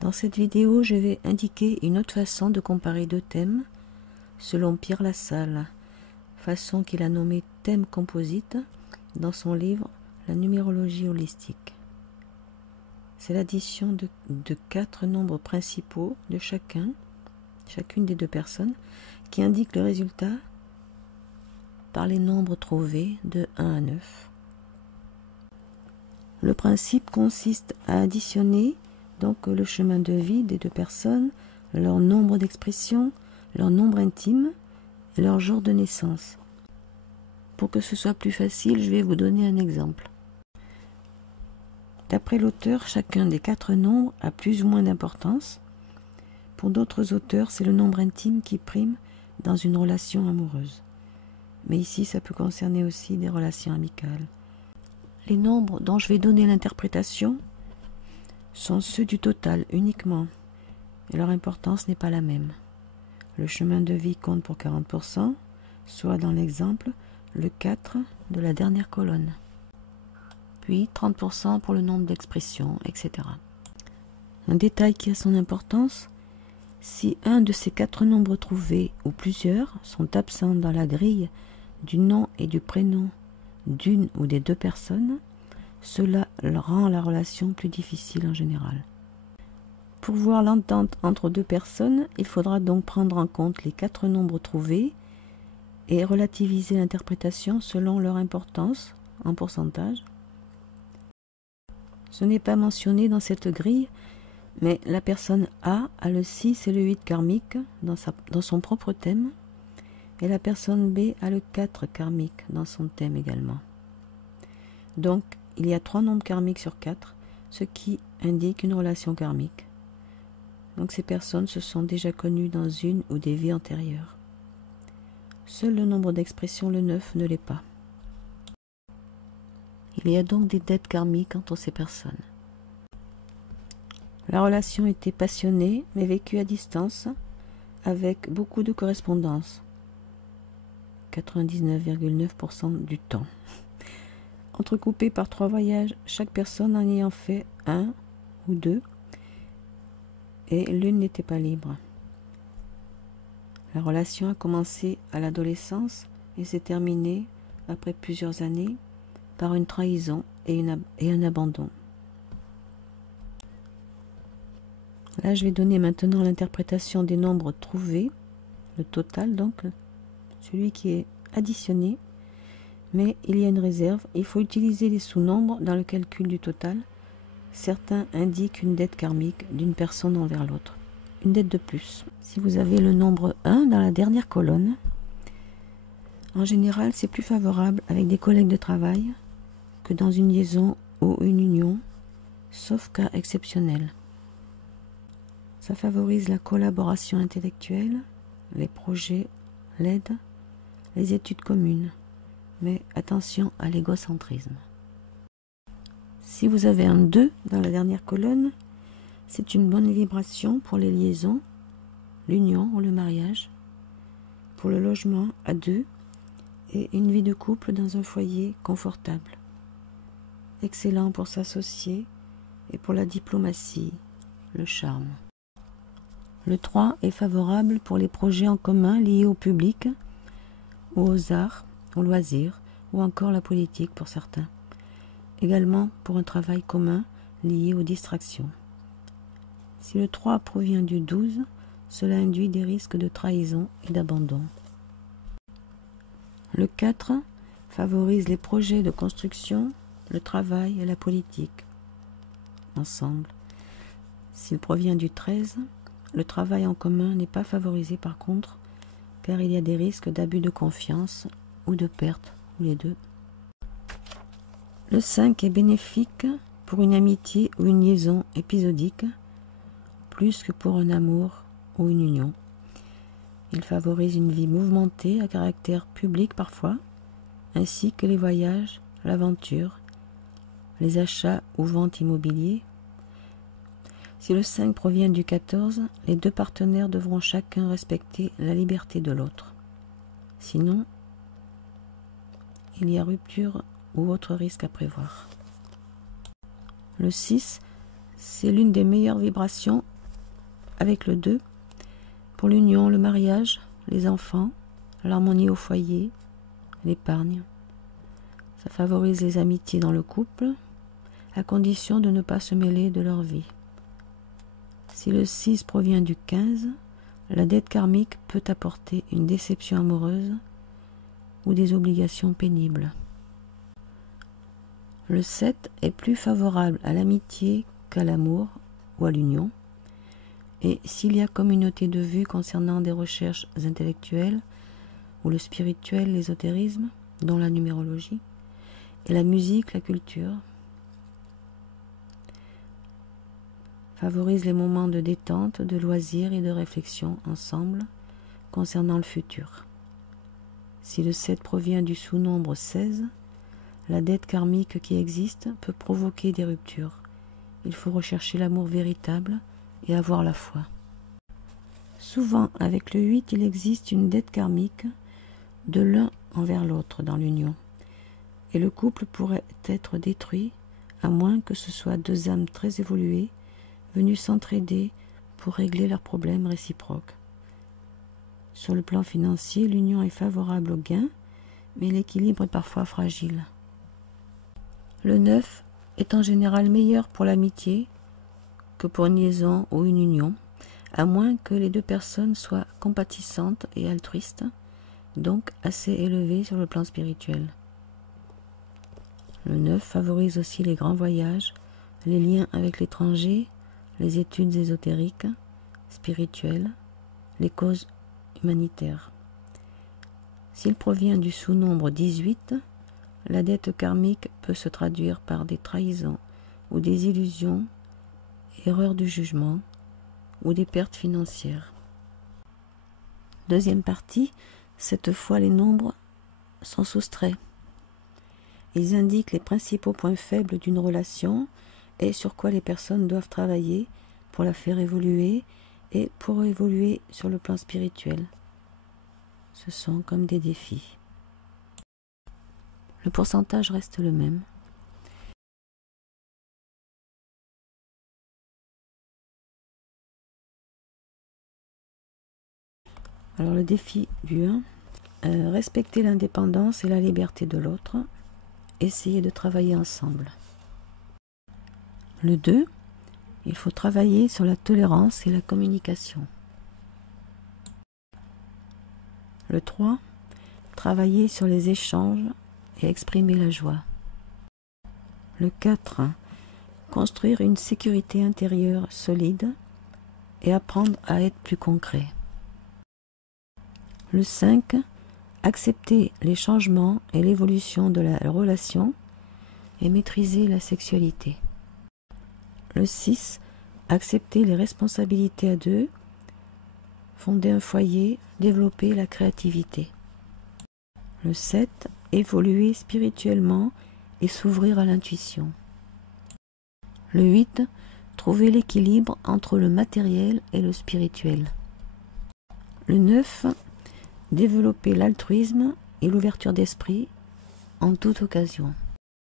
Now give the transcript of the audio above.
Dans cette vidéo, je vais indiquer une autre façon de comparer deux thèmes, selon Pierre Lassalle, façon qu'il a nommée thème composite dans son livre La numérologie holistique. C'est l'addition de 4 nombres principaux de chacune des deux personnes, qui indique le résultat par les nombres trouvés de 1 à 9. Le principe consiste à additionner donc le chemin de vie des deux personnes, leur nombre d'expressions, leur nombre intime et leur jour de naissance. Pour que ce soit plus facile, je vais vous donner un exemple. D'après l'auteur, chacun des 4 nombres a plus ou moins d'importance. Pour d'autres auteurs, c'est le nombre intime qui prime dans une relation amoureuse. Mais ici, ça peut concerner aussi des relations amicales. Les nombres dont je vais donner l'interprétation sont ceux du total uniquement, et leur importance n'est pas la même. Le chemin de vie compte pour 40%, soit dans l'exemple, le 4 de la dernière colonne. Puis 30% pour le nombre d'expressions, etc. Un détail qui a son importance, si un de ces 4 nombres trouvés, ou plusieurs, sont absents dans la grille du nom et du prénom d'une ou des deux personnes, cela rend la relation plus difficile en général. Pour voir l'entente entre deux personnes, il faudra donc prendre en compte les 4 nombres trouvés et relativiser l'interprétation selon leur importance en pourcentage. Ce n'est pas mentionné dans cette grille, mais la personne A a le 6 et le 8 karmique dans son propre thème, et la personne B a le 4 karmique dans son thème également. Donc, il y a 3 nombres karmiques sur 4, ce qui indique une relation karmique. Donc ces personnes se sont déjà connues dans une ou des vies antérieures. Seul le nombre d'expressions, le 9, ne l'est pas. Il y a donc des dettes karmiques entre ces personnes. La relation était passionnée, mais vécue à distance, avec beaucoup de correspondance. 99,9% du temps. Entrecoupée par 3 voyages, chaque personne en ayant fait 1 ou 2, et l'une n'était pas libre. La relation a commencé à l'adolescence et s'est terminée, après plusieurs années, par une trahison et un abandon. Là, je vais donner maintenant l'interprétation des nombres trouvés, le total donc, celui qui est additionné, mais il y a une réserve, il faut utiliser les sous-nombres dans le calcul du total. Certains indiquent une dette karmique d'une personne envers l'autre, une dette de plus. Si vous avez le nombre 1 dans la dernière colonne, en général c'est plus favorable avec des collègues de travail que dans une liaison ou une union, sauf cas exceptionnel. Ça favorise la collaboration intellectuelle, les projets, l'aide, les études communes. Mais attention à l'égocentrisme. Si vous avez un 2 dans la dernière colonne, c'est une bonne vibration pour les liaisons, l'union ou le mariage, pour le logement à 2 et une vie de couple dans un foyer confortable. Excellent pour s'associer et pour la diplomatie, le charme. Le 3 est favorable pour les projets en commun liés au public ou aux arts, au loisir ou encore la politique pour certains. Également pour un travail commun lié aux distractions. Si le 3 provient du 12, cela induit des risques de trahison et d'abandon. Le 4 favorise les projets de construction, le travail et la politique ensemble. S'il provient du 13, le travail en commun n'est pas favorisé par contre, car il y a des risques d'abus de confiance ou de perte, ou les deux. Le 5 est bénéfique pour une amitié ou une liaison épisodique, plus que pour un amour ou une union. Il favorise une vie mouvementée à caractère public parfois, ainsi que les voyages, l'aventure, les achats ou ventes immobiliers. Si le 5 provient du 14, les deux partenaires devront chacun respecter la liberté de l'autre. Sinon, il y a rupture ou autre risque à prévoir. Le 6 c'est l'une des meilleures vibrations avec le 2 pour l'union, le mariage, les enfants, l'harmonie au foyer, l'épargne. Ça favorise les amitiés dans le couple, à condition de ne pas se mêler de leur vie. Si le 6 provient du 15, la dette karmique peut apporter une déception amoureuse ou des obligations pénibles. Le 7 est plus favorable à l'amitié qu'à l'amour ou à l'union. Et s'il y a communauté de vue concernant des recherches intellectuelles ou le spirituel, l'ésotérisme, dont la numérologie, et la musique, la culture, favorise les moments de détente, de loisirs et de réflexion ensemble concernant le futur. Si le 7 provient du sous-nombre 16, la dette karmique qui existe peut provoquer des ruptures. Il faut rechercher l'amour véritable et avoir la foi. Souvent, avec le 8, il existe une dette karmique de l'un envers l'autre dans l'union. Et le couple pourrait être détruit, à moins que ce soit deux âmes très évoluées, venues s'entraider pour régler leurs problèmes réciproques. Sur le plan financier, l'union est favorable au gain, mais l'équilibre est parfois fragile. Le 9 est en général meilleur pour l'amitié que pour une liaison ou une union, à moins que les deux personnes soient compatissantes et altruistes, donc assez élevées sur le plan spirituel. Le 9 favorise aussi les grands voyages, les liens avec l'étranger, les études ésotériques, spirituelles, les causes humanitaires. S'il provient du sous-nombre 18, la dette karmique peut se traduire par des trahisons ou des illusions, erreurs de jugement ou des pertes financières. Deuxième partie, cette fois les nombres sont soustraits. Ils indiquent les principaux points faibles d'une relation et sur quoi les personnes doivent travailler pour la faire évoluer et pour évoluer sur le plan spirituel. Ce sont comme des défis. Le pourcentage reste le même. Alors le défi du 1, respecter l'indépendance et la liberté de l'autre, essayer de travailler ensemble. Le 2, il faut travailler sur la tolérance et la communication. Le 3, travailler sur les échanges et exprimer la joie. Le 4, construire une sécurité intérieure solide et apprendre à être plus concret. Le 5, accepter les changements et l'évolution de la relation et maîtriser la sexualité. Le 6, accepter les responsabilités à deux, fonder un foyer, développer la créativité. Le 7, évoluer spirituellement et s'ouvrir à l'intuition. Le 8, trouver l'équilibre entre le matériel et le spirituel. Le 9, développer l'altruisme et l'ouverture d'esprit en toute occasion.